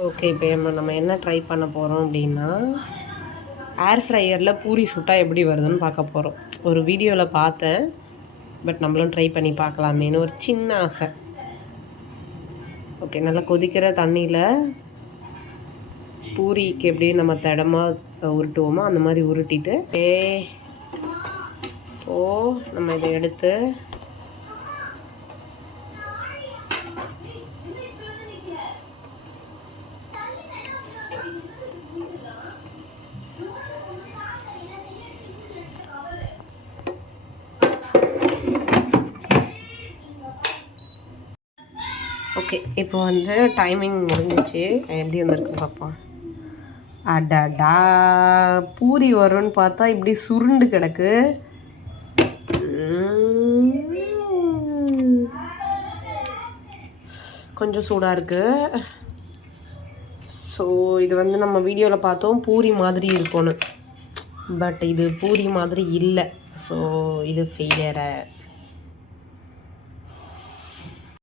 Okay, இப்போ நம்ம என்ன ட்ரை பண்ண போகிறோம் அப்படின்னா, ஏர் ஃப்ரையரில் பூரி சுட்டால் எப்படி வருதுன்னு பார்க்க போகிறோம். ஒரு வீடியோவில் பார்த்தேன், பட் நம்மளும் ட்ரை பண்ணி பார்க்கலாமேன்னு ஒரு சின்ன ஆசை. ஓகே, நல்லா கொதிக்கிற தண்ணியில் பூரிக்கு எப்படி நம்ம திடமாக உருட்டுவோமோ அந்த மாதிரி உருட்டிட்டு நம்ம இதை எடுத்து ஓகே, இப்போ வந்து டைமிங் முடிஞ்சிச்சு. எப்படி வந்திருக்கு பார்ப்போம். அடடா, பூரி வரும்னு பார்த்தா இப்படி சுருண்டு கிடக்கு. கொஞ்சம் சூடாக இருக்குது. ஸோ இது வந்து நம்ம வீடியோவில் பார்த்தோம் பூரி மாதிரி இருக்கணும், பட் இது பூரி மாதிரி இல்லை. ஸோ இது ஃபெயிலியரை